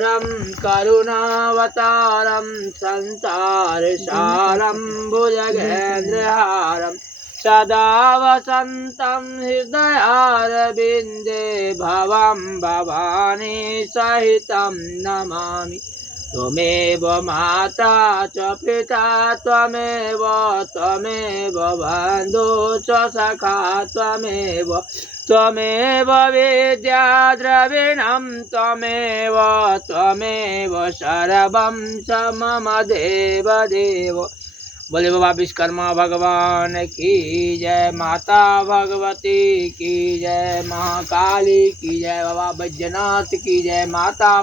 घोरं करुणावतारं संसारसारं भुजगेन्द्रहारं सदा वसन्तं हृदयारविन्दे भवं भवानी सहितं नमामि। त्वमेव माता च पिता त्वमेव बन्धु च सखा त्वमेव विद्या द्रविणं त्वमेव सर्वं च मम देव। बोले बाबा विश्वकर्मा भगवान की जय, माता भगवती की जय, महाकाली की जय, बाबा बैजनाथ की जय, माता